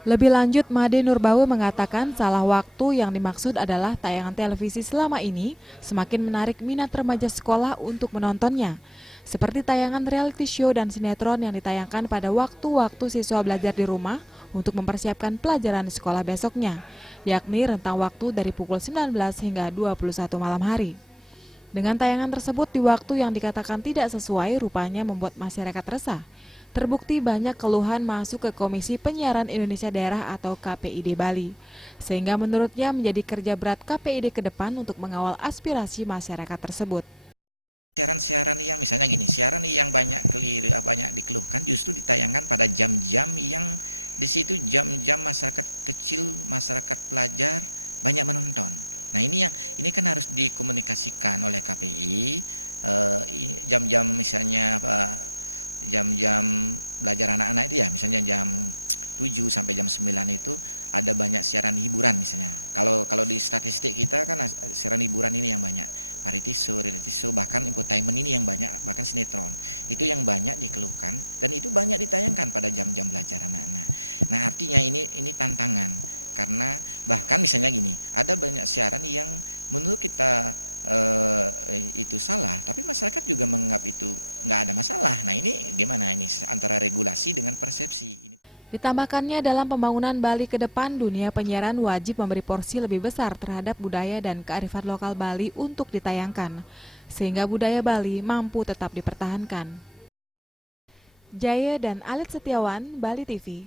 Lebih lanjut, Made Nurbawe mengatakan salah waktu yang dimaksud adalah tayangan televisi selama ini semakin menarik minat remaja sekolah untuk menontonnya. Seperti tayangan reality show dan sinetron yang ditayangkan pada waktu-waktu siswa belajar di rumah untuk mempersiapkan pelajaran di sekolah besoknya, yakni rentang waktu dari pukul 19 hingga 21 malam hari. Dengan tayangan tersebut di waktu yang dikatakan tidak sesuai, rupanya membuat masyarakat resah. Terbukti banyak keluhan masuk ke Komisi Penyiaran Indonesia Daerah atau KPID Bali. Sehingga menurutnya menjadi kerja berat KPID ke depan untuk mengawal aspirasi masyarakat tersebut. Ditambahkannya, dalam pembangunan Bali ke depan, dunia penyiaran wajib memberi porsi lebih besar terhadap budaya dan kearifan lokal Bali untuk ditayangkan, sehingga budaya Bali mampu tetap dipertahankan. Jaya dan Alit Setiawan, Bali TV.